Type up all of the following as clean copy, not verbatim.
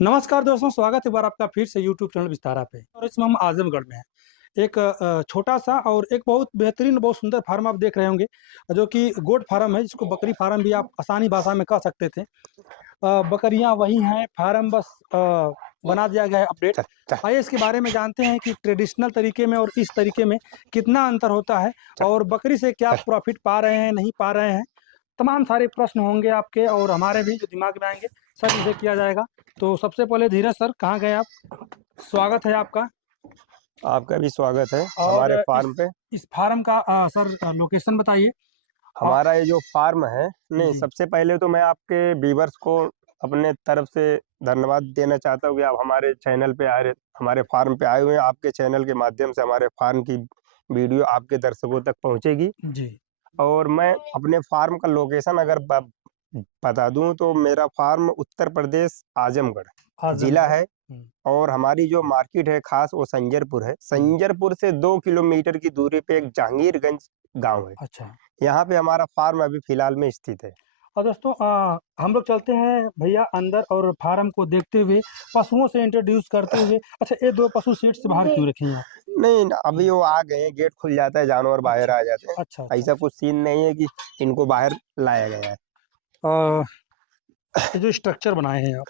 नमस्कार दोस्तों, स्वागत है एक बार आपका फिर से यूट्यूब चैनल विस्तारा पे। और इसमें हम आजमगढ़ में हैं। एक छोटा-सा और एक बहुत बेहतरीन, बहुत सुंदर फार्म आप देख रहे होंगे, जो कि गोट फार्म है, जिसको बकरी फार्म भी आप आसानी भाषा में कह सकते थे। बकरियाँ वही हैं, फार्म बस बना दिया गया है अपडेट। चल, चल, आइए इसके बारे में जानते हैं कि ट्रेडिशनल तरीके में और इस तरीके में कितना अंतर होता है चल, और बकरी से क्या चल। प्रॉफ़िट पा रहे हैं, नहीं पा रहे हैं। तमाम सारे प्रश्न होंगे आपके और हमारे भी जो दिमाग में आएँगे, सब इसे किया जाएगा। तो सबसे पहले धीरज सर, कहाँ गए आप? स्वागत है आपका। आपका भी स्वागत है और हमारे इस फार्म पे। इस फार्म का सर लोकेशन बताइए। औ हमारा ये जो फार्म है, नहीं, जी, सबसे पहले तो मैं आपके व्यूअर्स को अपने तरफ से धन्यवाद देना चाहता हूँ कि आप हमारे चैनल पे आए, हमारे फार्म पे आए हुए हैं। आपके चैनल के माध्यम से हमारे फार्म की वीडियो आपके दर्शकों तक पहुँचेगी। जी। और मैं अपने फार्म का लोकेशन अगर बता दूं तो मेरा फार्म उत्तर प्रदेश आजमगढ़ जिला आज़मगढ़। है। हुँ, और हमारी जो मार्केट है खास वो संजरपुर है। हुँ। संजरपुर से 2 किलोमीटर की दूरी पे एक जहांगीरगंज गांव है। अच्छा। यहाँ पे हमारा फार्म अभी फिलहाल में स्थित है। और दोस्तों हम लोग चलते हैं भैया अंदर और फार्म को देखते हुए, पशुओं से इंट्रोड्यूस करते हुए। अच्छा, ये 2 पशु सीट से बाहर क्यों रखी हैं आप? नहीं, अभी हुँ। वो आ गए हैं, गेट खुल जाता है, जानवर बाहर अच्छा, आ जाते अच्छा, हैं। अच्छा, ऐसा अच्छा। कुछ सीन नहीं है कि इनको बाहर लाया गया है। अ, ये जो स्ट्रक्चर बनाए हैं आप,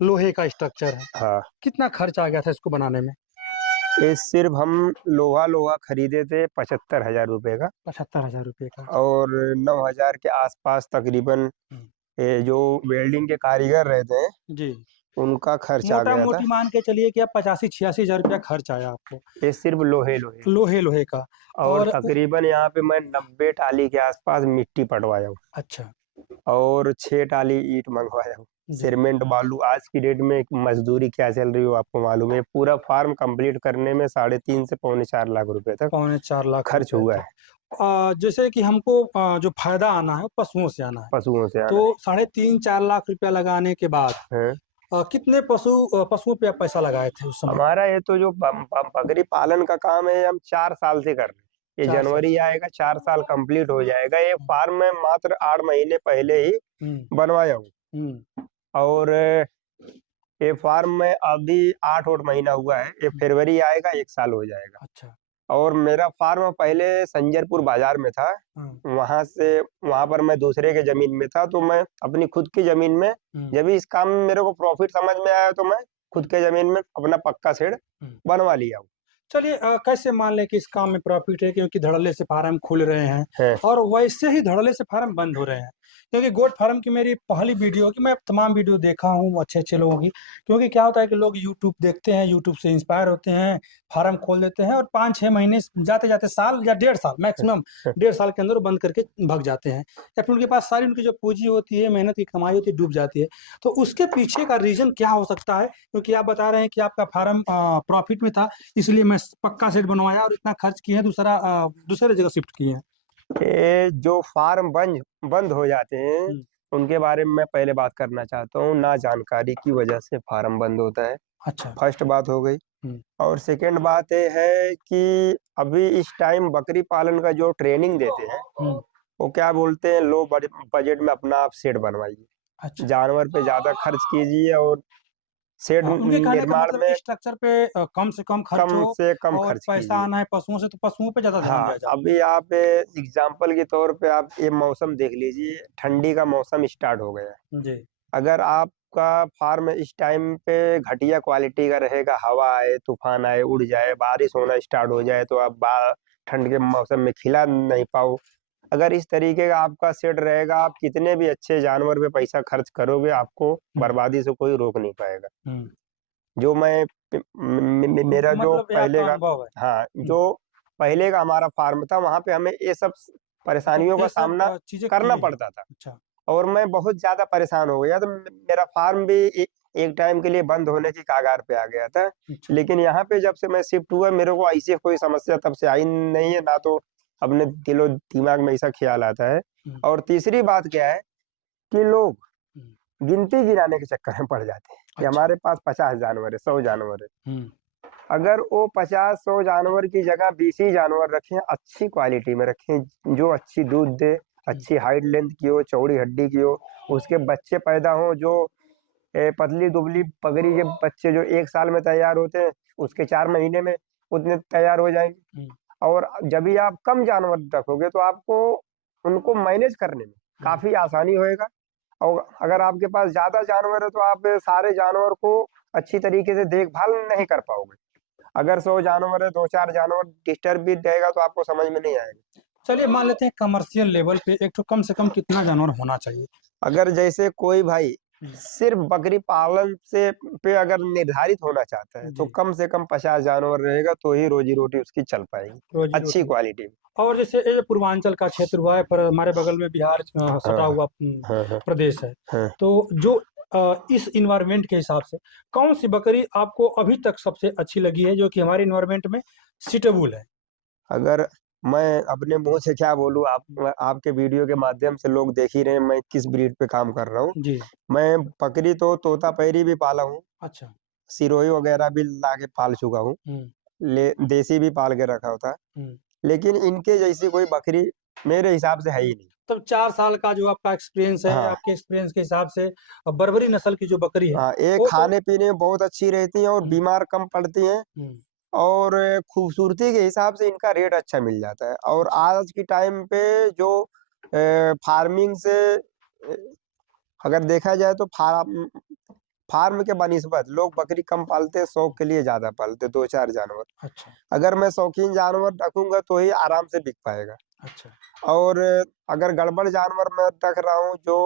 लोहे का स्ट्रक्चर है, हाँ, कितना खर्च आ गया था इसको बनाने में? ये सिर्फ हम लोहा लोहा खरीदे थे 75,000 रुपये का। ₹75,000 का। और 9,000 के आसपास तकरीबन हुँ। ये जो वेल्डिंग के कारीगर रहते हैं जी। उनका खर्च आ गया था। मोटा-मोटी मान के चलिए कि अब 85-86 हज़ार खर्च आया आपको, ये सिर्फ लोहे लोहे का। लोहे-लोहे का। और और उ तकरीबन यहाँ पे मैं 90 टाली के आसपास मिट्टी पटवाया हूँ। अच्छा। और 6 टाली ईंट मंगवाया हूँ। जी। सीमेंट बालू आज की डेट में मजदूरी क्या चल रही हो आपको मालूम है। पूरा फार्म कंप्लीट करने में 3.5 से पौने 4 लाख रुपए तक पौने 4 लाख खर्च रुपए हुआ तक। है। जैसे कि हमको जो फ़ायदा आना है, वो पशुओं से आना है। पशुओं से आना तो साढ़े 3-4 लाख रुपया लगाने के बाद है। कितने पशुओं पे आप पैसा लगाए थे उस समय? हमारा ये तो जो बकरी पालन का काम है हम 4 साल से कर रहे हैं। ये 4 साल जनवरी से। आएगा 4 साल कंप्लीट हो जाएगा। ये हुँ, फार्म में मात्र 8 महीने पहले ही हुँ, बनवाया हूँ। हुँ, और ये फार्म में अभी 8 महीना हुआ है। ये हुँ। फरवरी आएगा 1 साल हो जाएगा। अच्छा। और मेरा फार्म पहले संजरपुर बाजार में था। हाँ। वहां पर मैं दूसरे के जमीन में था, तो मैं अपनी खुद की जमीन में हुँ, जब भी इस काम में मेरे को प्रॉफिट समझ में आया तो मैं खुद के जमीन में अपना पक्का शेड हुँ। बनवा लिया हूँ। चलिए कैसे मान लें कि इस काम में प्रॉफ़िट है, क्योंकि धड़ल्ले से फार्म खुल रहे हैं है। और वैसे ही धड़ल्ले से फार्म बंद हो रहे हैं। क्योंकि गोट फार्म की मेरी पहली वीडियो कि मैं तमाम वीडियो देखा हूँ अच्छे-अच्छे लोगों की। क्योंकि क्या होता है कि लोग यूट्यूब देखते हैं, यूट्यूब से इंस्पायर होते हैं, फार्म खोल देते हैं और 5-6 महीने जाते-जाते साल या डेढ़ साल मैक्सिमम, डेढ़ साल के अंदर वो बंद करके भाग जाते हैं। या फिर उनके पास सारी उनकी जो पूँजी होती है, मेहनत की कमाई होती है, डूब जाती है। तो उसके पीछे का रीज़न क्या हो सकता है? क्योंकि आप बता रहे हैं कि आपका फार्म प्रॉफ़िट में था, इसलिए मैं पक्का सेट बनवाया और इतना खर्च किए हैं, दूसरे जगह शिफ्ट किए हैं। ये जो फार्म बंद बंद हो जाते हैं हुँ, उनके बारे में मैं पहले बात करना चाहता हूँ। ना जानकारी की वजह से फार्म बंद होता है, अच्छा। फर्स्ट बात हो गई। हुँ, और सेकंड बात ये है कि अभी इस टाइम बकरी पालन का जो ट्रेनिंग देते हैं हुँ, वो क्या बोलते हैं, लो बजट में अपना आप शेड बनवाइए, अच्छा। जानवर पे ज़्यादा खर्च कीजिए और शेड हाँ, उनके कहने का निर्माण मतलब में कि स्ट्रक्चर पे कम से कम खर्च कम हो से कम और खर्च पैसा कीजिए। आना है पशुओं से, तो पशुओं पे ज़्यादा ध्यान हाँ, दिया जाए। अभी आप एग्ज़ाम्पल के तौर पे आप ये मौसम देख लीजिए, ठंडी का मौसम स्टार्ट हो गया है। जी। अगर आपका फार्म इस टाइम पे घटिया क्वालिटी का रहेगा, हवा आए, तूफ़ान आए, उड़ जाए, बारिश होना स्टार्ट हो जाए तो आप बा ठंड के मौसम में खिला नहीं पाओ। अगर इस तरीके का आपका सेट रहेगा, आप कितने भी अच्छे जानवर पे पैसा खर्च करोगे, आपको हुँ, बर्बादी से कोई रोक नहीं पाएगा। हुँ। जो मैं प मेरा जो मतलब ये पहले आपका का अनुभव है। हाँ, हुँ, जो पहले का हमारा फार्म था, वहाँ पे हमें ये सब मतलब परेशानियों का ये सब सामना चीज़ें करना किए हैं। पड़ता था। अच्छा। और मैं बहुत ज़्यादा परेशान हो गया, तो मेरा फार्म भी एक टाइम के लिए बंद होने की कगार पे आ गया था। अच्छा। लेकिन यहाँ पे जब से मैं शिफ्ट हुआ, मेरे को ऐसी कोई समस्या तब से आई नहीं है, ना तो अपने दिलो-दिमाग में ऐसा ख़्याल आता है। हुँ, और तीसरी बात क्या है कि लोग हुँ। गिनती गिराने के चक्कर में पड़ जाते हैं कि अच्छा। हमारे पास 50 जानवर है, 100 जानवर है। हुँ, अगर वो 50-100 जानवर की जगह 20 ही जानवर रखें, अच्छी क्वालिटी में रखें, जो अच्छी दूध दे, हुँ, अच्छी हाइट लेंथ की हो, चौड़ी हड्डी की हो, उसके बच्चे पैदा हों जो पतली दुबली बकरी के बच्चे जो 1 साल में तैयार होते हैं, उसके 4 महीने में उतने तैयार हो जाएंगे। और जब भी आप कम जानवर रखोगे तो आपको उनको मैनेज करने में काफी आसानी होएगा। और अगर आपके पास ज्यादा जानवर है तो आप सारे जानवर को अच्छी तरीके से देखभाल नहीं कर पाओगे। अगर 100 जानवर है, 2-4 जानवर डिस्टर्ब भी रहेगा तो आपको समझ में नहीं आएगा। चलिए मान लेते हैं कमर्शियल लेवल पे एक तो कम से कम कितना जानवर होना चाहिए? अगर जैसे कोई भाई सिर्फ बकरी पालन से पे अगर निर्धारित होना चाहता है तो जी। कम से कम 50 जानवर रहेगा तो ही रोजी रोटी उसकी चल पाएगी रोजी अच्छी रोटी। क्वालिटी में। और जैसे ये पूर्वांचल का क्षेत्र हुआ है, पर हमारे बगल में बिहार सटा हाँ, हुआ हाँ, प्रदेश है, हाँ। तो जो इस इन्वायरमेंट के हिसाब से कौन सी बकरी आपको अभी तक सबसे अच्छी लगी है जो कि हमारे इन्वायरमेंट में सूटेबल है? अगर मैं अपने मुंह से क्या बोलूं, आपके वीडियो के माध्यम से लोग देख ही रहे हैं मैं किस ब्रीड पे काम कर रहा हूँ। जी। मैं बकरी तो तोता पैरी भी पाला हूँ, अच्छा। सिरोही वगैरह भी लाके पाल चुका हूँ, ले देसी भी पाल के रखा होता, लेकिन इनके जैसी कोई बकरी मेरे हिसाब से है ही नहीं। तब 4 साल का जो आपका एक्सपीरियंस है, हाँ, आपके एक्सपीरियंस के हिसाब से बर्बरी नस्ल की जो बकरी है हाँ, ये वो खाने पीने में बहुत अच्छी रहती हैं और हुँ, बीमार कम पड़ती हैं हुँ, और खूबसूरती के हिसाब से इनका रेट अच्छा मिल जाता है। और अच्छा। आज के टाइम पे जो फार्मिंग से अगर देखा जाए तो फार्म के बनिस्बत लोग बकरी कम पालते हैं, शौक के लिए ज़्यादा पालते हैं 2-4 जानवर। अच्छा, अगर मैं शौकीन जानवर रखूँगा तो ही आराम से बिक पाएगा। अच्छा, और अगर गड़बड़ जानवर मैं रख रहा हूँ जो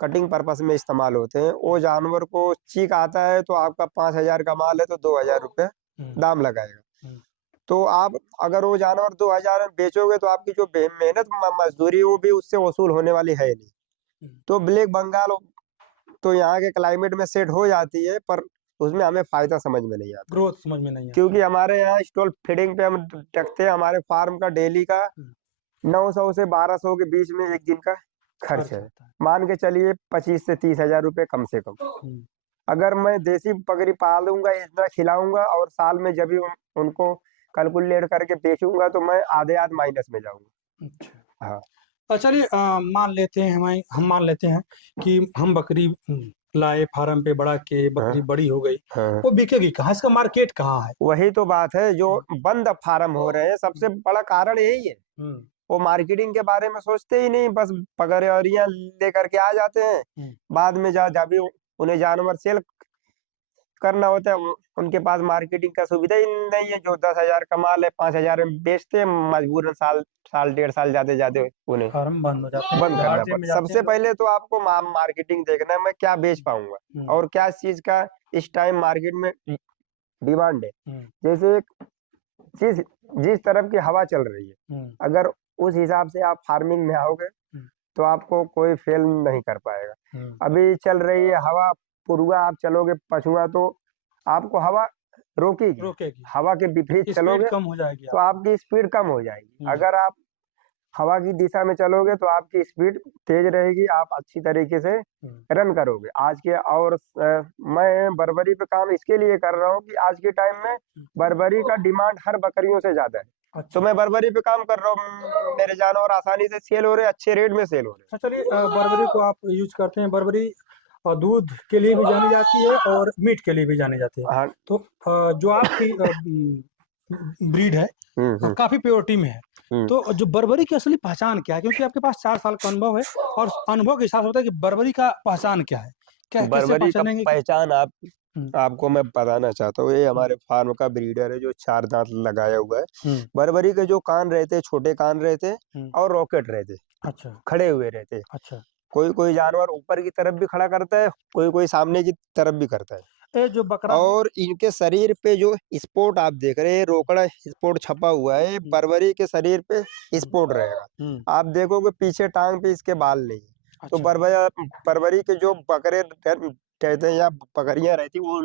कटिंग पर्पस में इस्तेमाल होते हैं, वो जानवर को चीक आता है तो आपका 5,000 का माल है तो 2,000 रुपए हुँ, दाम लगाएगा। हुँ, तो आप अगर वो जानवर 2,000 में बेचोगे तो आपकी जो मेहनत मजदूरी वो भी उससे वसूल होने वाली है नहीं। हुँ, तो ब्लैक बंगाल तो यहाँ के क्लाइमेट में सेट हो जाती है, पर उसमें हमें फायदा समझ में नहीं आता, ग्रोथ समझ में नहीं आता। क्योंकि हमारे यहाँ स्टॉल फीडिंग पे हम रखते हैं। हमारे फार्म का डेली का हुँ, 900 से 1200 के बीच में एक दिन का खर्च खर्च है। आता है। मान के चलिए 25 से 30,000 रुपए कम से कम। हुँ, अगर मैं देसी बकरी पालूंगा, इतना खिलाऊंगा और साल में जब भी उनको कैलकुलेट करके बेचूंगा तो मैं आधे आध माइनस में जाऊंगा। अच्छा। हाँ, चलिए मान लेते हैं हम मान लेते हैं कि हम बकरी लाए फार्म पे बड़ा के हाँ, बकरी बड़ी हो गई, हाँ। वो बिकेगी कहाँ? इसका मार्केट कहाँ है? वही तो बात है, जो हुँ, बंद फार्म हो रहे हैं सबसे बड़ा कारण यही है। हुँ, वो मार्केटिंग के बारे में सोचते ही नहीं, बस पगड़ियाँ लेकर के आ जाते हैं। हुँ, बाद में जब भी उन्हें जानवर सेल करना होता है, उनके पास मार्केटिंग का सुविधा ही नहीं है। जो 10,000 का माल है 5,000 में बेचते हैं, मजबूरन साल 1.5 साल जाते उन्हें फार्म बंद हो जाते हैं, बंद करना घाटे में पड़ता। जाते हैं सबसे लोग। पहले तो आपको मार्केटिंग देखना है, मैं क्या बेच पाऊंगा हुँ, और क्या चीज का इस टाइम मार्केट में डिमांड है। हुँ, जैसे जिस जिस तरफ की हवा चल रही है, हुँ, अगर उस हिसाब से आप फार्मिंग में आओगे हुँ, तो आपको कोई फेल नहीं कर पाएगा। हुँ, अभी चल रही है हवा पूर्वा, आप चलोगे पछुआ तो आपको हवा रोकेगी। रोकेगी, हवा के विपरीत स्पीड चलोगे कम हो जाएगी तो आपकी। आपकी स्पीड कम हो जाएगी। हुँ, अगर आप हवा की दिशा में चलोगे तो आपकी स्पीड तेज रहेगी, आप अच्छी तरीके से हुँ, रन करोगे। आज के और मैं बर्बरी पे काम इसके लिए कर रहा हूँ कि आज के टाइम में हुँ, बर्बरी का डिमांड हर बकरियों से ज्यादा है। तो अच्छा। मैं बर्बरी पे काम कर रहा हूँ, मेरे जानवर आसानी से सेल हो रहे हैं, अच्छे रेट में सेल हो रहे अच्छा चलिए बर्बरी को आप यूज़ करते हैं, बर्बरी दूध के लिए भी जानी जाती है और मीट के लिए भी जानी जाती है। हैं। हाँ। तो जो आपकी ब्रीड है हम्म, काफ़ी प्योरिटी में है। हम्म। तो जो बर्बरी की असली पहचान क्या है? क्योंकि आपके पास 4 साल का अनुभव है और अनुभव के हिसाब से होता है कि बर्बरी का पहचान क्या है? क्या कैसे बर्बरी का पहचानेंगे कि पहचान हुँ, आपको मैं बताना चाहता हूँ। ये हुँ, हमारे फार्म का ब्रीडर है जो 4 दांत लगाया हुआ है। हुँ, बर्बरी के जो कान रहते, छोटे कान रहते हुँ, और रॉकेट रहते, अच्छा, खड़े हुए रहते। अच्छा। कोई कोई जानवर ऊपर की तरफ भी खड़ा करता है, कोई कोई सामने की तरफ भी करता है। ये जो बकरा है और इनके शरीर पे जो स्पॉट आप देख रहे हैं, रोकड़ा स्पॉट छपा हुआ है, हुँ, बर्बरी के शरीर पे हुँ, स्पॉट रहेगा। हुँ, आप देखोगे पीछे टांग पे इसके बाल नहीं है। तो अच्छा, बर्बरी के जो बकरे कहते हैं या बकरियां रहती वो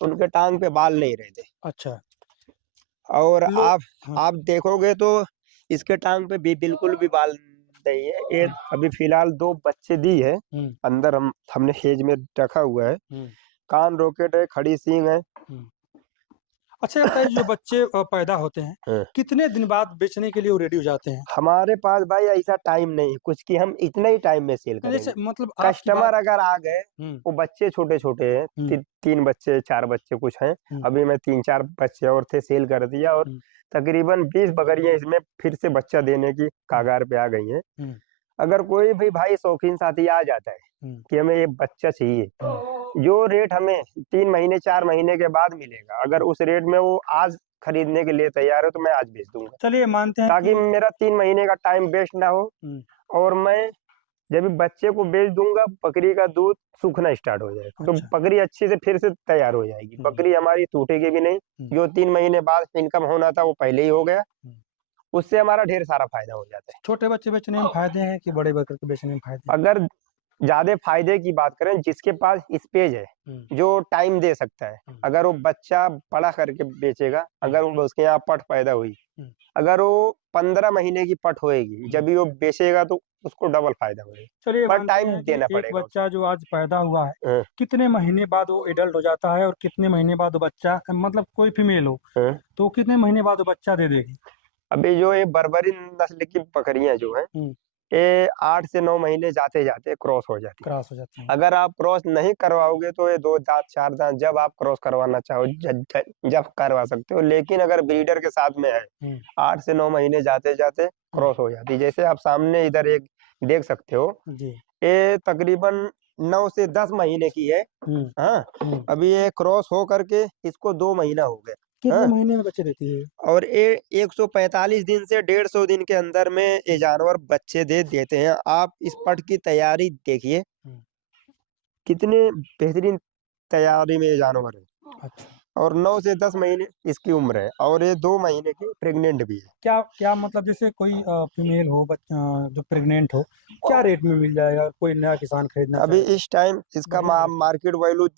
उनके टांग पे बाल नहीं रहते। अच्छा। और लो हाँ, आप देखोगे तो इसके टांग पे भी बिल्कुल भी बाल नहीं है। ये हुँ, अभी फिलहाल 2 बच्चे दी है, हुँ, अंदर हमने केज में रखा हुआ है। हुँ, कान रॉकेट है, खड़ी सींग है। हुँ। अच्छा ये बताइए जो बच्चे पैदा होते हैं, हाँ। कितने दिन बाद बेचने के लिए वो रेडी हो जाते हैं? हमारे पास भाई ऐसा टाइम नहीं है कुछ कि हम इतने ही टाइम में सेल जैसे करेंगे। मतलब आपकी बात कस्टमर अगर आ गए, हुँ, वो बच्चे छोटे-छोटे हैं, हुँ, 3 बच्चे, 4 बच्चे कुछ हैं। हुँ, अभी मैं 3-4 बच्चे और थे, सेल कर दिया और हुँ, तकरीबन 20 बकरियाँ इसमें फिर से बच्चा देने की हुँ, कगार पे आ गई हैं। हुँ, अगर कोई भी भाई शौकीन साथी आ जाता है हुँ, कि हमें ये बच्चा चाहिए, हुँ। जो रेट हमें 3 महीने, 4 महीने के बाद मिलेगा, अगर उस रेट में वो आज खरीदने के लिए तैयार है, तो मैं आज बेच दूँगा। चलिए मानते हैं ताकि कि मेरा 3 महीने का टाइम वेस्ट ना हो हुँ, और मैं जब बच्चे को बेच दूँगा, बकरी का दूध सूखना स्टार्ट हो जाएगा। तो अच्छा, बकरी अच्छे से फिर से तैयार हो जाएगी। हुँ, बकरी हमारी टूटेगी भी नहीं। हुँ, जो 3 महीने बाद इनकम होना था, वो पहले ही हो गया। हुँ। उससे हमारा ढेर सारा फ़ायदा हो जाता है। छोटे बच्चे बेचने में फ़ायदे हैं कि बड़े बकरे के बेचने में फ़ायदे हैं? अगर ज़्यादा फ़ायदे की बात करें, जिसके पास स्पेस है, हुँ, जो टाइम दे सकता है, हुँ, अगर वो बच्चा बड़ा करके बेचेगा, हुँ, अगर वो उसके यहाँ पट पैदा हुई, हुँ, अगर वो 15 महीने की पट होएगी, हुँ। जब भी वो बेचेगा तो उसको डबल फ़ायदा होएगा। चलिए पर मानते टाइम हैं कि देना एक पड़ेगा उसे। बच्चा जो आज पैदा हुआ है, हाँ, कितने महीने बाद वो एडल्ट हो जाता है और कितने महीने बाद वो बच्चा मतलब कोई फीमेल हो, हाँ। तो कितने महीने बाद वो बच्चा दे देगी? अभी जो ये बर्बरी नस्ल की बकरियाँ जो हैं, हुँ, ये 8 से 9 महीने जाते-जाते क्रॉस हो जाती हैं। क्रॉस हो जाती हैं। अगर आप क्रॉस नहीं करवाओगे तो ये 2 दाँत, 4 दाँत जब आप क्रॉस करवाना चाहो ज ज जब करवा सकते हो। लेकिन अगर ब्रीडर के साथ में है, हुँ, 8 से 9 महीने जाते-जाते हुँ, क्रॉस हो जाती है। जैसे आप सामने इधर एक देख सकते हो, जी। ये तकरीबन 9 से 10 महीने की है। हुँ, हाँ, हुँ। अभी ये क्रॉस हो करके इसको 2 महीना हो गया। कितने हाँ। महीने में बच्चे देती है? और ये 145 दिन से 150 दिन के अंदर में ये जानवर बच्चे दे देते हैं। आप इस पट की तैयारी देखिए, हुँ, कितने बेहतरीन तैयारी में ये जानवर है अच्छा। और 9 से 10 महीने इसकी उम्र है और ये 2 महीने की प्रेग्नेंट भी है। क्या क्या मतलब जैसे कोई फीमेल हो जो प्रेग्नेंट हो, क्या रेट में मिल जाएगा? अगर कोई नया किसान खरीदना अभी चाहे तो? इस टाइम इसका बढ़िया रेट मार्केट वैल्यू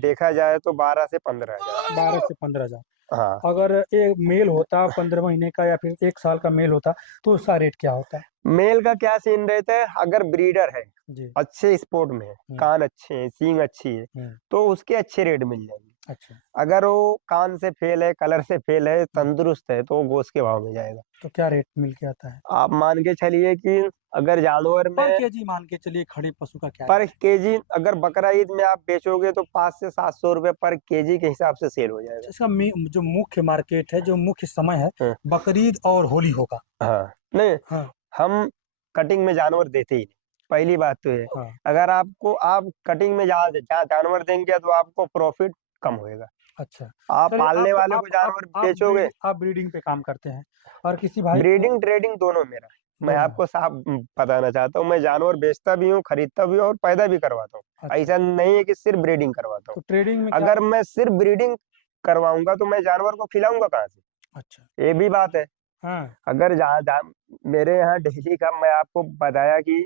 देखा जाए तो 12 से 15,000। 12 से 15,000 हाँ। अगर एक मेल होता 15 महीने का या फिर 1 साल का मेल होता, तो उसका रेट क्या होता? मेल का क्या सीन रहता है, अगर ब्रीडर है, जी। अच्छे स्पोर्ट में है, हुँ, कान अच्छे हैं, सींग अच्छी है, हुँ, तो उसके अच्छे रेट मिल जाएंगे। अच्छा। अगर वो कान से फेल है, कलर से फेल है, हुँ, तंदुरुस्त है, तो वो गोश्त के भाव में जाएगा। तो क्या रेट मिल के आता है? आप मान के चलिए कि अगर जानवर पर में केजी मान के चलिए खड़े पशु का क्या पर रेट है? केजी अगर बकरा ईद में आप बेचोगे तो 5 से 700 रुपए पर केजी के हिसाब से सेल हो अच्छा जाएगा। इसका जो मुख्य मार्केट है, जो मुख्य समय है, हाँ, बकरीद और होली होगा। हाँ। नहीं, हाँ, हम कटिंग में जानवर देते ही नहीं, पहली बात तो ये। हाँ, अगर आप कटिंग में जहाँ जहाँ जानवर देंगे तो आपको प्रॉफ़िट कम होएगा। अच्छा। आप चलिए पालने वाले को जानवर बेचोगे, आप ब्रीडिंग पे काम करते हैं और किसी भाई को ब्रीडिंग, ट्रेडिंग दोनों मेरा है। मैं दोनों है। आपको साफ बताना चाहता हूँ, मैं जानवर बेचता भी हूँ, खरीदता भी हूँ और पैदा भी करवाता हूँ। अच्छा, ऐसा नहीं है कि सिर्फ़ ब्रीडिंग करवाता हूँ। तो ट्रेडिंग में क्या अगर मैं सिर्फ़ ब्रीडिंग करवाऊँगा तो मैं जानवर को खिलाऊँगा कहाँ से? अच्छा, ये भी बात है। हाँ, अगर जहाँ जहाँ मेरे यहाँ डेली का मैं आपको बताया कि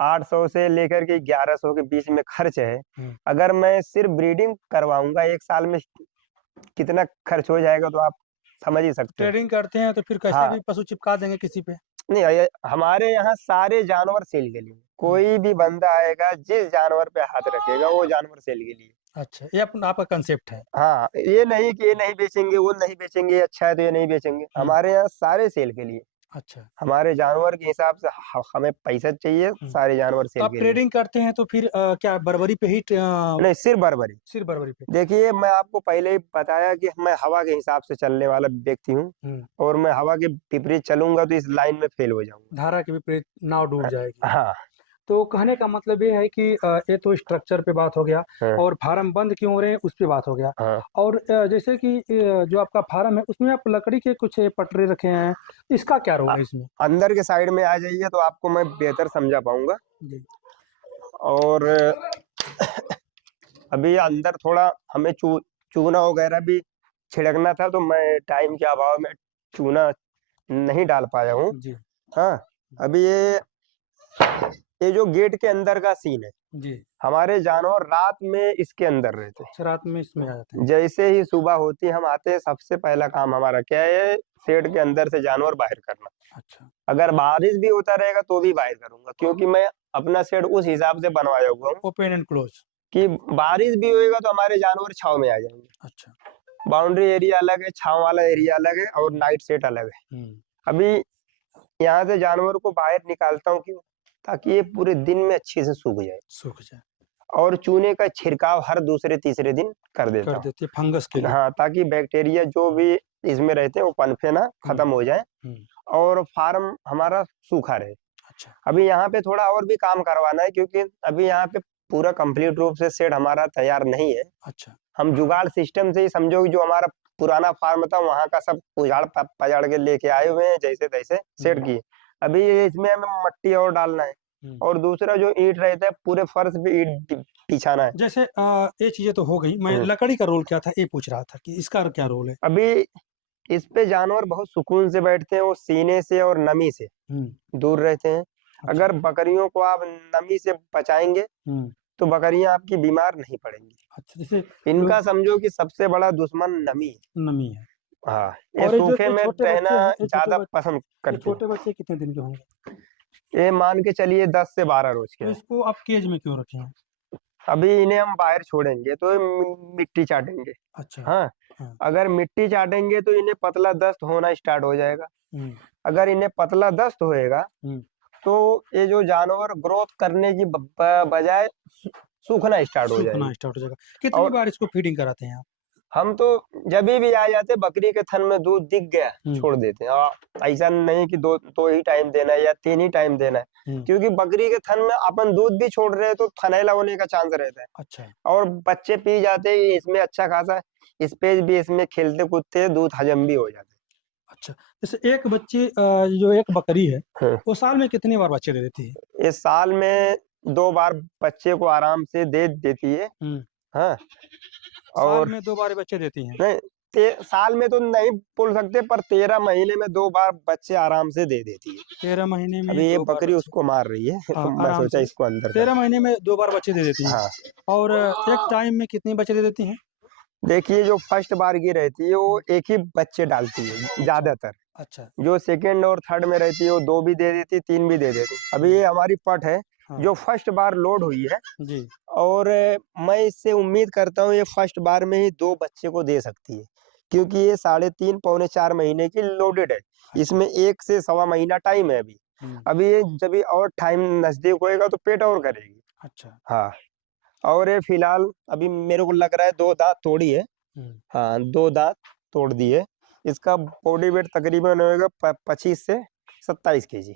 800 से लेकर के 1100 के बीच में खर्च है। हुँ। अगर मैं सिर्फ़ ब्रीडिंग करवाऊँगा 1 साल में कितना खर्च हो जाएगा तो आप समझ ही सकते हो। ट्रेडिंग करते हैं तो फिर कैसे हाँ। भी पशु चिपका देंगे किसी पे। नहीं, ये हमारे यहाँ सारे जानवर सेल के लिए। हुँ, कोई भी बंदा आएगा, जिस जानवर पे हाथ रखेगा, वो जानवर सेल के लिए। अच्छा, ये आपका कांसेप्ट है। हाँ, ये नहीं कि ये नहीं बेचेंगे, वो नहीं बेचेंगे, ये अच्छा है तो ये नहीं बेचेंगे। हुँ, हमारे यहाँ सारे सेल के लिए। अच्छा, हमारे जानवर के हिसाब से हमें पैसा चाहिए, हुँ। सारे जानवर तो सेल आप के लिए। ट्रेडिंग करते हैं तो फिर क्या बर्बरी पे ही नहीं, सिर्फ़ बर्बरी। सिर्फ़ बर्बरी पे? देखिए, मैं आपको पहले ही बताया कि मैं हवा के हिसाब से चलने वाला व्यक्ति हूँ हुँ, और मैं हवा के विपरीत चलूँगा तो इस लाइन में फ़ेल हो जाऊँगा। धारा के विपरीत नाव डूब जाएगी। हाँ, तो कहने का मतलब ये है कि ये तो स्ट्रक्चर पे बात हो गया हाँ, और फार्म बंद क्यों हो रहे हैं उस पे बात हो गया। हाँ। और जैसे कि जो आपका फार्म है उसमें आप लकड़ी के कुछ पटरे रखे हैं, इसका क्या रोल अ, है इसमें? अंदर के साइड में आ जाइए तो आपको मैं बेहतर समझा पाऊँगा जी। और अभी अंदर थोड़ा हमें चूना वगैरह भी छिड़कना था तो मैं टाइम के अभाव में चूना नहीं डाल पाया हूँ। जी, हाँ, अभी ये जो गेट के अंदर का सीन है, जी। हमारे जानवर रात में इसके अंदर रहते अच्छा रात में इसमें आ जाते हैं। हैं। जैसे ही सुबह होती है हम आते हैं, सबसे पहला काम हमारा क्या है, शेड के अंदर से जानवर बाहर करना। अच्छा, अगर बारिश भी होता रहेगा तो भी बाहर करूँगा क्योंकि मैं अपना शेड उस हिसाब से बनवाया हुआ हूँ ओपन एंड क्लोज़। कि बारिश भी होएगा तो हमारे जानवर छाँव में आ जाएँगे। अच्छा, बाउंड्री एरिया अलग है, छांव वाला एरिया अलग है और नाइट सेट अलग है। अभी यहाँ से जानवर को बाहर निकालता हूँ क्यों? ताकि ये पूरे दिन में अच्छे से सूख जाए और चूने का छिड़काव हर दूसरे तीसरे दिन कर देता कर हूँ। देते फंगस के लिए। हाँ, ताकि बैक्टीरिया जो भी इसमें रहते हैं वो पनपे ना, खत्म हो जाए और फार्म हमारा सूखा रहे। अच्छा। अभी यहाँ पे थोड़ा और भी काम करवाना है क्योंकि अभी यहाँ पे पूरा कंप्लीट रूप से शेड हमारा तैयार नहीं है। अच्छा। हम जुगाड़ सिस्टम से ही समझो कि जो हमारा पुराना फार्म था वहाँ का सब उजाड़ पजाड़ के लेके आए हुए हैं, जैसे तैसे सेट किए। अभी इसमें हमें मट्टी और डालना है और दूसरा जो ईंट रहता है पूरे फर्श पे ईंट बिछाना है। जैसे ये चीजें तो हो गई, मैं लकड़ी का रोल क्या था ये पूछ रहा था कि इसका क्या रोल है? अभी इस पे जानवर बहुत सुकून से बैठते हैं, वो सीने से और नमी से दूर रहते हैं। अगर बकरियों को आप नमी से बचाएंगे तो बकरियां आपकी बीमार नहीं पड़ेंगी। अच्छा, जैसे इनका समझो कि सबसे बड़ा दुश्मन नमी है। हाँ, ये सूखे में रहना ज्यादा पसंद करते हैं। छोटे बच्चे कितने दिन के होंगे? ये मान के चलिए 10 से 12 रोज के। तो इसको आप केज में क्यों रखे हैं? अभी इन्हें हम बाहर छोड़ेंगे तो मिट्टी चाटेंगे। अच्छा। हाँ, अगर मिट्टी चाटेंगे तो इन्हें पतला दस्त होना स्टार्ट हो जाएगा। अगर इन्हें पतला दस्त होएगा तो ये जो जानवर ग्रोथ करने की बजाय सूखना स्टार्ट हो जाएगा। कितनी बार इसको फीडिंग कराते हैं आप? हम तो जब भी आ जाते बकरी के थन में दूध दिख गया छोड़ देते हैं। ऐसा नहीं कि दो ही टाइम देना है या 3 ही टाइम देना है, क्योंकि बकरी के थन में अपन दूध भी छोड़ रहे हैं तो थनैला होने का चांस रहता है। अच्छा। और बच्चे पी जाते हैं, इसमें अच्छा खासा स्पेस भी, इसमें खेलते कूदते हैं, दूध हजम भी हो जाता है। अच्छा, जैसे एक बच्ची जो एक बकरी है वो साल में कितनी बार बच्चे दे देती है? ये साल में 2 बार बच्चे को आराम से दे देती है। हाँ, और साल में 2 बार बच्चे देती हैं? नहीं, साल में तो नहीं बोल सकते, पर 13 महीने में 2 बार बच्चे आराम से दे देती है। 13 महीने में अभी ये बकरी उसको मार रही है तो मैं सोचा इसको अंदर 13 महीने में 2 बार बच्चे दे देती है। हाँ। और एक टाइम में कितने बच्चे दे देती हैं? देखिए, जो फर्स्ट बार की रहती है वो एक ही बच्चे डालती है ज्यादातर। अच्छा। जो सेकेंड और थर्ड में रहती है वो 2 भी दे देती, 3 भी दे देती। अभी ये हमारी पट है जो फर्स्ट बार लोड हुई है जी। और मैं इससे उम्मीद करता हूँ ये फर्स्ट बार में ही 2 बच्चे को दे सकती है, क्योंकि ये 3.5 पौने 4 महीने की लोडेड है। इसमें 1 से सवा महीना टाइम है अभी ये जब और टाइम नजदीक होएगा तो पेट और करेगी। अच्छा। हाँ, और ये फिलहाल अभी मेरे को लग रहा है 2 दांत तोड़ी है। हाँ, 2 दांत तोड़ दिए। इसका बॉडी वेट तकरीबन होगा 25 से 27 केजी।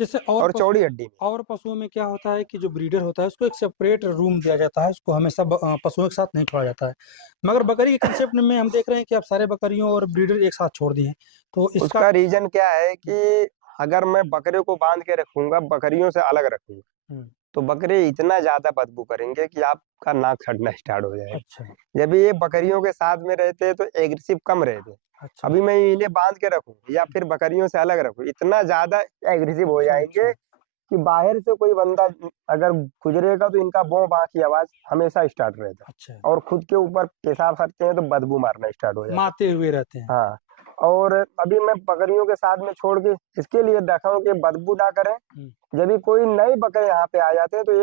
जैसे और चौड़ी हड्डी। और पशुओं में क्या होता है कि जो ब्रीडर होता है उसको एक सेपरेट रूम दिया जाता है, उसको हमेशा पशुओं के साथ नहीं छोड़ा जाता है। मगर बकरी के कंसेप्ट में हम देख रहे हैं कि आप सारे बकरियों और ब्रीडर एक साथ छोड़ दिए हैं, तो उसका रीजन क्या है कि अगर मैं बकरे को बांध के रखूंगा, बकरियों से अलग रखूंगा, तो बकरे इतना ज्यादा बदबू करेंगे कि आपका नाक छटना स्टार्ट हो जाएगा। अच्छा। जब ये बकरियों के साथ में रहते हैं तो एग्रेसिव कम रहते हैं। अच्छा। अभी मैं इन्हें बांध के रखूं या फिर बकरियों से अलग रखूं, इतना ज्यादा एग्रेसिव हो जाएंगे कि बाहर से कोई बंदा अगर गुजरेगा तो इनका बौं बां की आवाज हमेशा स्टार्ट रहता है। अच्छा। और खुद के ऊपर पेशाब करते हैं तो बदबू मारना स्टार्ट हो जाता है, मारते हुए रहते हैं। हाँ, और अभी मैं बकरियों के साथ में छोड़ के इसके लिए रखा हूँ कि बदबू ना करें। जब भी कोई नए बकरे यहाँ पे आ जाते हैं तो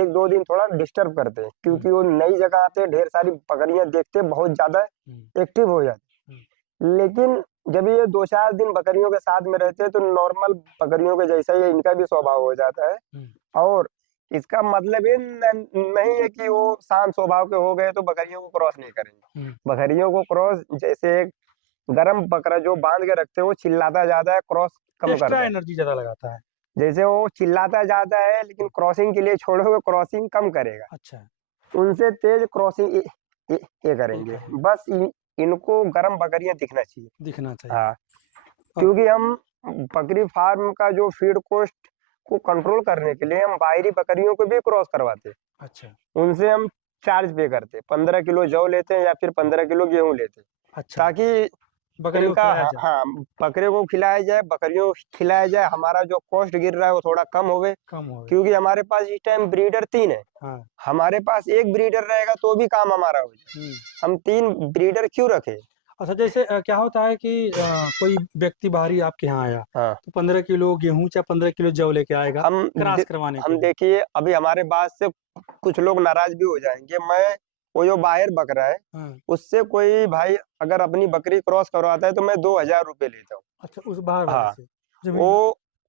एक दो दिन थोड़ा डिस्टर्ब करते हैं, क्योंकि वो नई जगह आते हैं, ढेर सारी बकरियां देखते हैं, बहुत ज्यादा एक्टिव हो जाते हैं। लेकिन जब ये 2-4 दिन बकरियों के साथ में रहते हैं तो नॉर्मल बकरियों के जैसा ही इनका भी स्वभाव हो जाता है। और इसका मतलब ये नहीं है कि वो शांत स्वभाव के हो गए तो बकरियों को क्रॉस नहीं करेंगे। बकरियों को क्रॉस, जैसे एक गरम बकरा जो बांध के रखते हैं वो चिल्लाता ज्यादा है, क्रॉस कम करता है, एनर्जी ज्यादा लगाता है। जैसे वो चिल्लाता ज्यादा है लेकिन क्रॉसिंग के लिए छोड़ोगे, क्रॉसिंग कम करेगा। अच्छा। उनसे तेज क्रॉसिंग ये करेंगे। बस इनको गरम बकरियां दिखना चाहिए। हाँ, क्योंकि हम बकरी फार्म का जो फीड कॉस्ट को कंट्रोल करने के लिए हम बाहरी बकरियों को भी क्रॉस करवाते हैं। अच्छा। उनसे हम चार्ज पे करते हैं, 15 किलो जौ लेते हैं या फिर 15 किलो गेहूं लेते हैं। अच्छा। ताकि इनका बकरे को खिलाया जाए, बकरियों को खिलाया जाए, हमारा जो कॉस्ट गिर रहा है वो थोड़ा कम होवे। क्योंकि हमारे पास इस टाइम ब्रीडर 3 है। हाँ। हमारे पास एक ब्रीडर रहेगा तो भी काम हमारा हो जाए। हम 3 ब्रीडर क्यों रखे? अच्छा, जैसे क्या होता है कि कोई व्यक्ति बाहरी आपके यहाँ आया। हाँ। तो 15 किलो गेहूं या 15 किलो जौ लेके आएगा हम क्रॉस करवाने। हम देखिए, अभी हमारे पास से कुछ लोग नाराज भी हो जाएंगे। मैं वो जो बाहर बकरा है हाँ, उससे कोई भाई अगर अपनी बकरी क्रॉस करवाता है तो मैं 2000 रुपये लेता हूँ। अच्छा उस बाहर वाले हाँ, से जमीन में।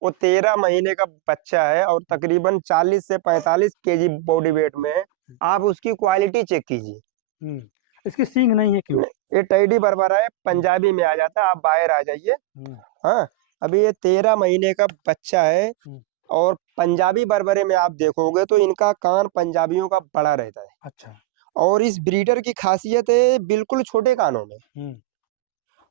वो 13 महीने का बच्चा है और तकरीबन 40 से 45 केजी बॉडी वेट में है। आप उसकी क्वालिटी चेक कीजिए। हम्म, इसकी सींग नहीं है क्यों? ये टेडी बरबरा है, पंजाबी में आ जाता है, आप बाहर आ जाइए। हम्म, हाँ, अभी ये 13 महीने का बच्चा है हम्म, और पंजाबी बरबरे में आप देखोगे तो इनका कान पंजाबियों का बड़ा रहता है अच्छा। और इस ब्रीडर की खासियत है बिल्कुल छोटे कानों में। हम्म,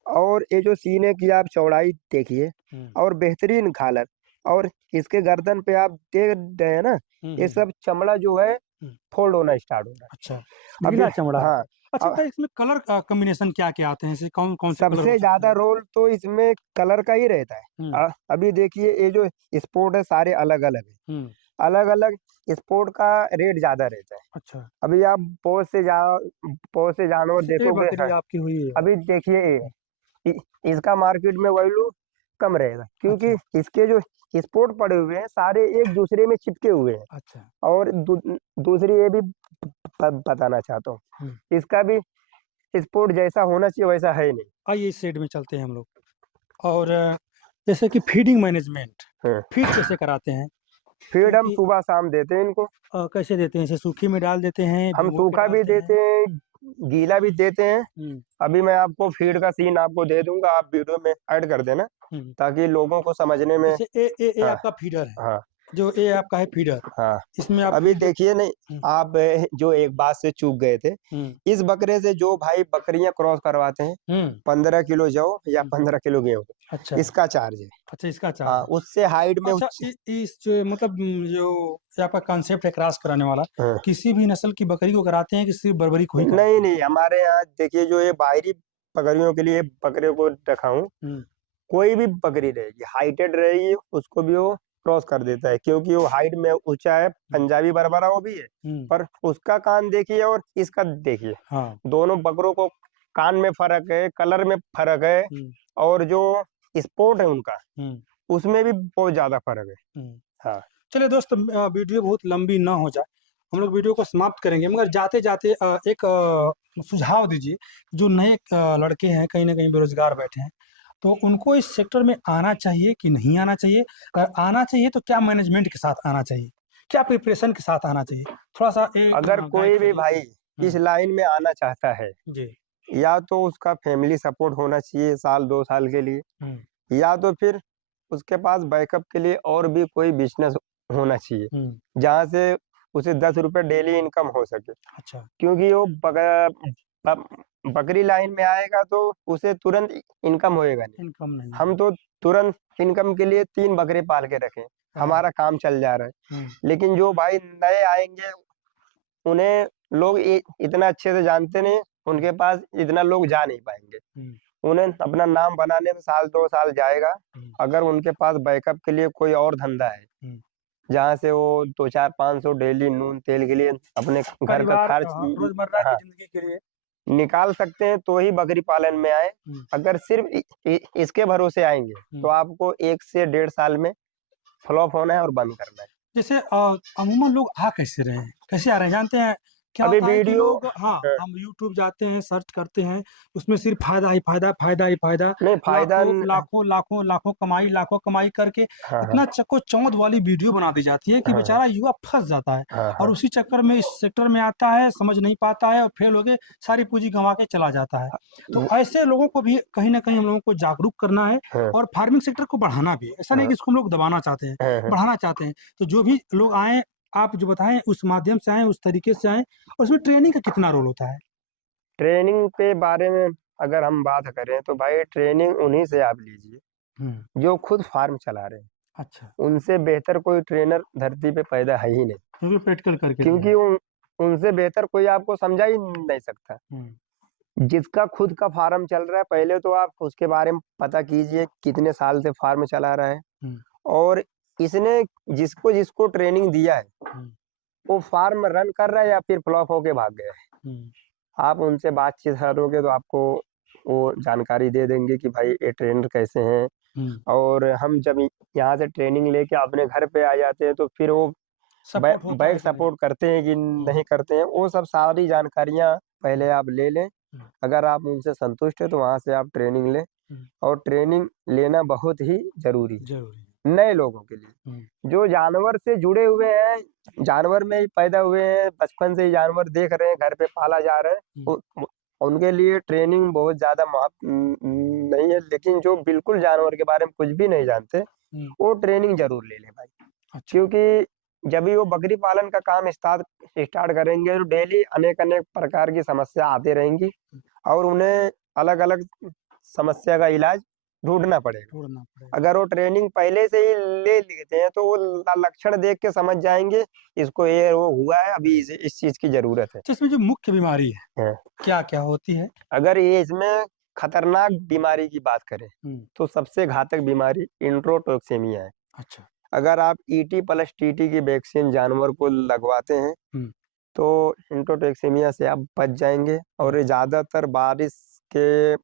और ये जो सीने की आप चौड़ाई देखिए हम्म, और बेहतरीन खालर और इसके गर्दन पे आप देख रहे हैं ना, ये हम्म, सब चमड़ा जो है हम्म, फोल्ड होना स्टार्ट हो रहा अच्छा, है अभी। ढीला चमड़ा है। हाँ, अच्छा अब बताइए इसमें कलर कॉम्बिनेशन क्या क्या आते हैं, जैसे कौन कौन से कलर हो सबसे सकते ज्यादा हैं? रोल तो इसमें कलर का ही रहता है। हम्म, अभी देखिए ये जो स्पोर्ट है सारे अलग अलग है, हम्म, अलग अलग स्पोर्ट का रेट ज्यादा रहता है। अच्छा। अभी आप बहुत से जानवर जैसे ये देखोगे। बकरी हाँ, आपकी हुई है। अभी देखिए इसका मार्केट में वैल्यू कम रहेगा क्योंकि अच्छा, इसके जो स्पोर्ट पड़े हुए हैं सारे एक दूसरे में चिपके हुए हैं। अच्छा। और दूसरी ये भी बताना चाहता हूँ, हम्म, इसका भी स्पोर्ट जैसा होना चाहिए वैसा है नहीं। आइए इस साइड में चलते हैं हम लोग। और जैसे कि फीडिंग मैनेजमेंट, हाँ, फीड कैसे कराते हैं? फीड हम क्योंकि सुबह शाम देते हैं इनको। कैसे देते हैं, जैसे सूखी में डाल देते हैं, हम भिगो के सूखा भी डालते हैं? देते हैं, गीला भी देते हैं। हम्म, अभी मैं आपको फीड का सीन आपको दे दूंगा, आप वीडियो में ऐड कर देना हम्म। ताकि लोगों को समझने में। जैसे ए हाँ, आपका फीडर है, हाँ, जो ए आपका है फीडर, हाँ। इसमें आप अभी फीड। देखिए नहीं, हम्म, आप जो एक बात से चूक गए थे, हम्म, इस बकरे से जो भाई बकरियां क्रॉस करवाते हैं हम्म, 15 किलो जौ या हम्म, 15 किलो गेहूं, अच्छा, इसका चार्ज है। अच्छा इसका चार्ज हाँ, है। उससे हाइट में अच्छा इस जो मतलब जो ये आपका कॉन्सेप्ट है क्रॉस कराने वाला, हाँ। किसी भी नस्ल की बकरी को कराते हैं कि सिर्फ बर्बरी को ही कराते नहीं हैं? नहीं, हमारे यहाँ देखिए जो ये बाहरी बकरियों के लिए बकरे को रखा हूँ, हम्म, कोई भी बकरी रहेगी हाइटेड रहेगी उसको भी वो क्रॉस कर देता है क्योंकि वो हाइट में ऊंचा है। हम्म, पंजाबी बरबरा वो भी है, हम्म, पर उसका कान देखिए और इसका देखिए, हाँ, दोनों बकरों को कान में फर्क है, कलर में फर्क है हम्म, और जो स्पोर्ट है उनका हम्म, उसमें भी बहुत ज्यादा फर्क है। हम्म। हाँ, चलिए दोस्त, वीडियो बहुत लंबी ना हो जाए, हम लोग वीडियो को समाप्त करेंगे, मगर जाते जाते एक सुझाव दीजिए। जो नए लड़के हैं, कहीं ना कहीं बेरोजगार बैठे हैं, तो उनको इस सेक्टर में आना चाहिए कि नहीं आना चाहिए? अगर आना चाहिए तो क्या मैनेजमेंट के साथ आना चाहिए, क्या प्रिपरेशन के साथ आना चाहिए? थोड़ा सा अगर गाइड कोई भी करिए। भाई इस हम्म, लाइन में आना चाहता है, जी। या तो उसका फैमिली सपोर्ट होना चाहिए साल 2 साल के लिए, हम्म, या तो फिर उसके पास बैकअप के लिए और भी कोई बिजनेस होना चाहिए हम्म, जहाँ से उसे 10 रुपए डेली इनकम हो सके। अच्छा। क्योंकि वो बकरी लाइन में आएगा तो उसे तुरंत इनकम होएगा नहीं। इनकम नहीं हम है। तो तुरंत इनकम के लिए 3 बकरे पाल के रखें, हाँ, हमारा काम चल जा रहा है। हम्म, लेकिन जो भाई नए आएंगे उन्हें लोग इतना अच्छे से जानते नहीं, उनके पास इतना लोग जा नहीं पाएंगे। हम्म, उन्हें अपना नाम बनाने में साल 2 साल जाएगा। हम्म, अगर उनके पास बैकअप के लिए कोई और धंधा है हम्म। जहाँ से वो 2 4 500 डेली नून तेल के लिए अपने घर का परिवार, खर्च रोजमर्रा की हाँ जिंदगी के लिए। निकाल सकते हैं तो ही बकरी पालन में आए। हम्म, अगर सिर्फ इसके भरोसे आएंगे तो हम्म। आपको 1 से 1.5 साल में फ्लॉप होना है और बंद करना है। जैसे अमूमन लोग आ कैसे रहे हैं, कैसे आ रहे हैं जानते हैं? क्या अभी होता है कि वीडियो लोग, हाँ, हम यूट्यूब जाते हैं, सर्च करते हैं, उसमें सिर्फ फायदा ही फायदा, फायदा ही फायदा, नहीं फायदा लाखों लाखों लाखों लाखों कमाई करके हाँ, हाँ, इतना चक्को-चौंध वाली वीडियो बना दी जाती है कि हाँ, बेचारा युवा फंस जाता है। हाँ, और हाँ, उसी चक्कर में इस सेक्टर में आता है, समझ नहीं पाता है और फेल होके सारी पूंजी गंवा के चला जाता है। तो ऐसे लोगों को भी कहीं न कहीं हम लोगों को जागरूक करना है हाँ, और फार्मिंग सेक्टर को बढ़ाना भी है। ऐसा नहीं हाँ, कि इसको हम लोग दबाना चाहते हैं, हाँ, हाँ। बढ़ाना चाहते हैं। तो जो भी लोग आएँ, आप जो बताएँ उस माध्यम से आएँ, उस तरीके से आएँ, और उसमें ट्रेनिंग का कितना रोल होता है? ट्रेनिंग के बारे में अगर हम बात करें तो भाई ट्रेनिंग उन्हीं से आप लीजिए हुँ, जो खुद फार्म चला रहे हैं। अच्छा, उनसे बेहतर कोई ट्रेनर धरती पे पैदा है ही नहीं, क्योंकि प्रैक्टिकल करके दिया क्योंकि है। उनसे बेहतर कोई आपको समझा ही नहीं सकता। हुँ, जिसका खुद का फार्म चल रहा है पहले तो आप उसके बारे में पता कीजिए कितने साल से फार्म चला रहा है हुँ, और इसने जिसको जिसको ट्रेनिंग दिया है हुँ, वो फार्म रन कर रहा है या फिर फ्लॉप होके भाग गया है। हुँ, आप उनसे बातचीत करोगे तो आपको वो जानकारी दे देंगे कि भाई ये ट्रेनर कैसे हैं। हुँ, और हम जब यहाँ से ट्रेनिंग लेके अपने घर पे आ जाते हैं तो फिर वो सपोर्ट होता है बैंक कि नहीं? सपोर्ट करते हैं कि नहीं करते हैं, वो सब सारी जानकारियाँ पहले आप ले लें। अगर आप उनसे संतुष्ट हैं तो वहाँ से आप ट्रेनिंग लें, और ट्रेनिंग लेना बहुत ही ज़रूरी है ज़रूरी है। नए लोगों के लिए। जो जानवर से जुड़े हुए हैं, जानवर में ही पैदा हुए हैं, बचपन से ही जानवर देख रहे हैं, घर पे पाला जा रहा है, उनके लिए ट्रेनिंग बहुत ज़्यादा नहीं है। लेकिन जो बिल्कुल जानवर के बारे में कुछ भी नहीं जानते, वो ट्रेनिंग ज़रूर ले लें भाई। अच्छा। क्योंकि जब भी वो बकरी पालन का काम स्टार्ट करेंगे तो डेली अनेक-अनेक प्रकार की समस्या आती रहेंगी, और उन्हें अलग-अलग समस्या का इलाज ढूँढना पड़ेगा। अगर वो ट्रेनिंग पहले से ही ले लेते हैं तो वो लक्षण देख के समझ जाएँगे, इसको ये वो हुआ है, अभी इस चीज़ की ज़रूरत है। तो इसमें जो मुख्य बीमारी है, हाँ। क्या-क्या होती है? अगर ये इसमें खतरनाक बीमारी की बात करें, तो सबसे घातक बीमारी इंट्रोटॉक्सिमिया है। अच्छा। अगर आप ईटी प्लस टीटी की वैक्सीन जानवर को लगवाते हैं, तो इंट्रोटॉक्सिमिया से आप बच जाएँगे, और ये ज़्यादातर बारिश के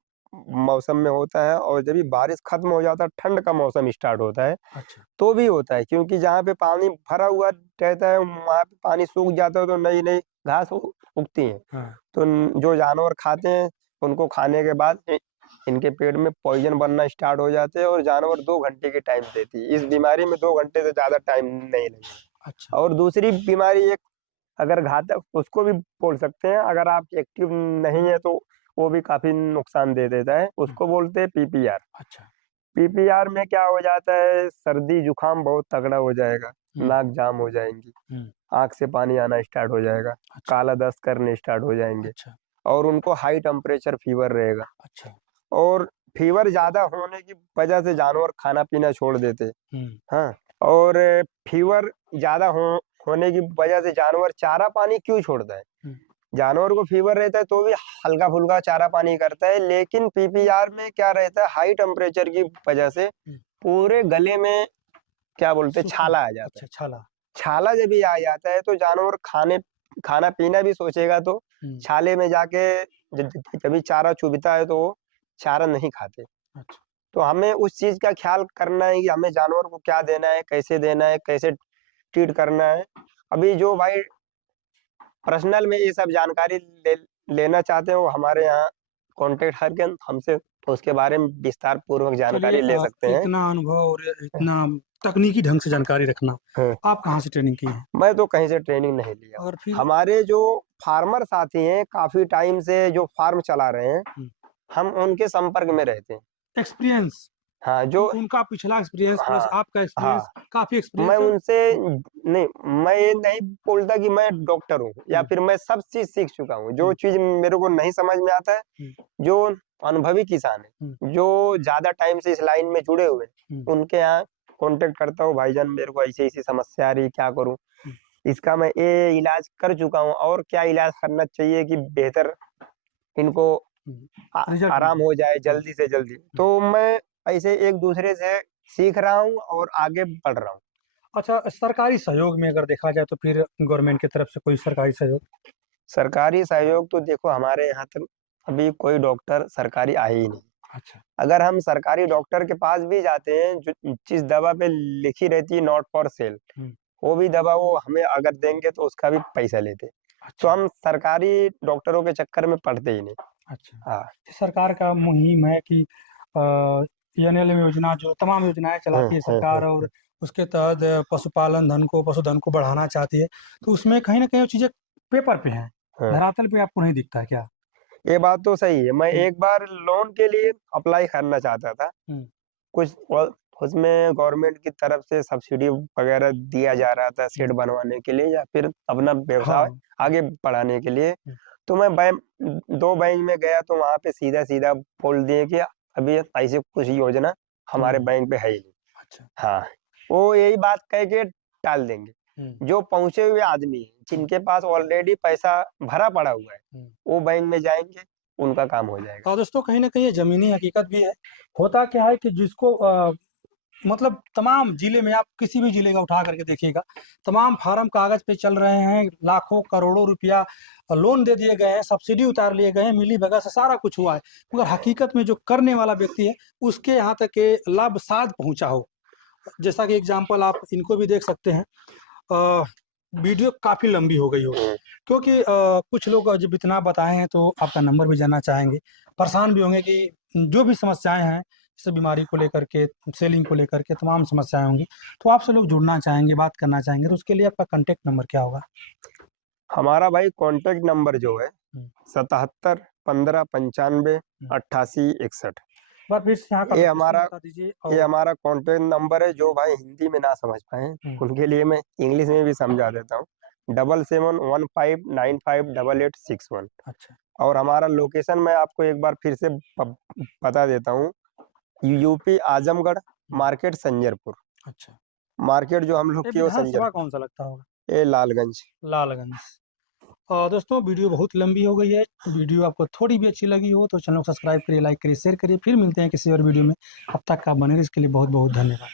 मौसम में होता है, और जब भी बारिश खत्म हो जाता है, ठंड का मौसम स्टार्ट होता है, अच्छा। तो भी होता है। क्योंकि जहाँ पे पानी भरा हुआ रहता है, वहाँ पे पानी सूख जाता है, तो नई-नई घास उगती है। हाँ। तो जो जानवर खाते हैं, उनको खाने के बाद इनके पेट में पॉइज़न बनना स्टार्ट हो जाते हैं, और जानवर 2 घंटे की टाइम देती है। इस बीमारी में 2 घंटे से ज़्यादा टाइम नहीं लगेगा। अच्छा। और दूसरी बीमारी एक अगर घातक, उसको भी बोल सकते हैं, अगर आप एक्टिव नहीं है तो वो भी काफ़ी नुकसान दे देता है, उसको बोलते हैं पीपीआर। अच्छा। पीपीआर में क्या हो जाता है, सर्दी जुकाम बहुत तगड़ा हो जाएगा, नाक जाम हो जाएँगी, आँख से पानी आना स्टार्ट हो जाएगा, काला दस्त करने स्टार्ट हो जाएँगे, और उनको हाई टेम्परेचर फीवर रहेगा। अच्छा। और फीवर ज़्यादा होने की वजह से जानवर खाना-पीना छोड़ देते हैं। हाँ, और फीवर ज़्यादा होने की वजह से जानवर चारा-पानी क्यों छोड़ता है? जानवर को फीवर रहता है तो भी हल्का-फुल्का चारा-पानी करता है, लेकिन पीपीआर में क्या रहता है, हाई टेम्परेचर की वजह से पूरे गले में क्या बोलते हैं, छाला आ जाता है। छाला। छाला जब भी आ जाता है तो जानवर खाना-पीना भी सोचेगा, तो छाले में जाके जब भी चारा चुभता है तो वो चारा नहीं खाते। अच्छा। तो हमें उस चीज़ का ख़्याल करना है कि हमें जानवर को क्या देना है, कैसे ट्रीट करना है। अभी जो भाई पर्सनल में ये सब जानकारी लेना चाहते हैं, वो हमारे यहाँ कॉन्टैक्ट करके हमसे उसके बारे में विस्तार पूर्वक जानकारी ले सकते हैं। इतना अनुभव और इतना तकनीकी ढंग से जानकारी रखना, हाँ। आप कहाँ से ट्रेनिंग किए हैं? मैं तो कहीं से ट्रेनिंग नहीं लिया। और फिर हमारे जो फार्मर साथी हैं, काफ़ी टाइम से जो फार्म चला रहे हैं, हम उनके संपर्क में रहते हैं। एक्सपीरियंस, हाँ, जो उनका पिछला एक्सपीरियंस प्लस हाँ, आपका एक्सपीरियंस, काफ़ी मैं एक्सपीरियंस है। उनसे नहीं, मैं ये नहीं बोलता कि मैं डॉक्टर हूँ या फिर मैं सब चीज़ सीख चुका हूँ। जो चीज़ मेरे को नहीं समझ में आता है, जो अनुभवी किसान है, जो ज़्यादा टाइम से इस लाइन में जुड़े हुए हैं, उनके यहाँ कॉन्टैक्ट करता हूँ, भाईजान मेरे को ऐसी-ऐसी समस्या आ रही है, क्या करूँ? इसका मैं ये इलाज कर चुका हूँ, और क्या इलाज करना चाहिए कि बेहतर इनको आराम हो जाए जल्दी से जल्दी। तो मैं ऐसे एक-दूसरे से सीख रहा हूँ और आगे बढ़ रहा हूँ। अच्छा, सरकारी सहयोग में अगर देखा जाए तो फिर गवर्नमेंट की तरफ से कोई सरकारी सहयोग? सरकारी सहयोग तो देखो हमारे यहाँ तक अभी कोई डॉक्टर सरकारी आए ही नहीं। अच्छा। अगर हम सरकारी डॉक्टर के पास भी जाते हैं, जो जिस दवा पे लिखी रहती है नॉट फॉर सेल, वो भी दवा वो हमें अगर देंगे तो उसका भी पैसा लेते हैं। तो हम सरकारी डॉक्टरों के चक्कर में पड़ते ही नहीं। अच्छा। हाँ। सरकार का मुहिम है कि एनएलएम योजना, जो तमाम योजनाएँ चलाती है सरकार, और उसके तहत पशुधन को बढ़ाना चाहती है। तो उसमें कहीं न कहीं वो चीज़ें पेपर पे हैं, धरातल पे आपको नहीं दिखता है क्या? ये बात तो सही है। मैं एक बार लोन के लिए अप्लाई करना चाहता था। कुछ उसमें गवर्नमेंट की तरफ से सब्सिडी वगैरह दिया जा रहा था शेड बनवाने के लिए या फिर अपना व्यवसाय आगे बढ़ाने के लिए। तो मैं 2 बैंक में गया, तो वहाँ पे सीधा-सीधा बोल दिए कि अभी ऐसी कुछ योजना हमारे बैंक पे है ही नहीं। अच्छा। हाँ, वो यही बात कह के टाल देंगे। जो पहुँचे हुए आदमी हैं, जिनके पास ऑलरेडी पैसा भरा पड़ा हुआ है, वो बैंक में जाएँगे, उनका काम हो जाएगा। और दोस्तों, कहीं न कहीं ये ज़मीनी हकीकत भी है। होता क्या है कि जिसको मतलब तमाम ज़िले में, आप किसी भी ज़िले का उठा करके देखिएगा, तमाम फार्म कागज़ पे चल रहे हैं, लाखों करोड़ों रुपया लोन दे दिए गए हैं, सब्सिडी उतार लिए गए हैं, मिली-भगत से सारा कुछ हुआ है। मगर हकीकत में जो करने वाला व्यक्ति है, उसके यहाँ तक ये लाभ शायद पहुँचा हो। जैसा कि एग्ज़ाम्पल आप इनको भी देख सकते हैं। वीडियो काफ़ी लंबी हो गई होगी, हुँ। क्योंकि कुछ लोग जब इतना बताए हैं तो आपका नंबर भी जानना चाहेंगे, परेशान भी होंगे कि जो भी समस्याएँ हैं, जैसे बीमारी को लेकर के, सेलिंग को लेकर के तमाम समस्याएँ होंगी, तो आपसे लोग जुड़ना चाहेंगे, बात करना चाहेंगे, तो उसके लिए आपका कॉन्टैक्ट नंबर क्या होगा? हमारा भाई कॉन्टैक्ट नंबर जो है हुँ, 77 15 95 हुँ। 88 61। एक बार फिर से यहाँ का ये लोकेशन हमारा बता दीजिए ये और हमारा कॉन्टैक्ट नंबर है, जो भाई हिंदी में ना समझ पाएँ, हुँ, उनके लिए मैं इंग्लिश में भी समझा देता हूँ। 7715958861। अच्छा, और हमारा लोकेशन मैं आपको एक बार फिर से बता देता हूँ। यूपी आजमगढ़, हुँ, मार्केट संजरपुर। अच्छा। मार्केट जो हम लोग ये की वो विधानसभा संजरपुर, कौन-सा लगता होगा? ये लालगंज। लालगंज। दोस्तों वीडियो बहुत लंबी हो गई है, वीडियो आपको थोड़ी भी अच्छी लगी हो तो चैनल को सब्सक्राइब करिए, लाइक करिए, शेयर करिए, फिर मिलते हैं किसी और वीडियो में। अब तक आप बने रहिए, इसके लिए बहुत-बहुत धन्यवाद।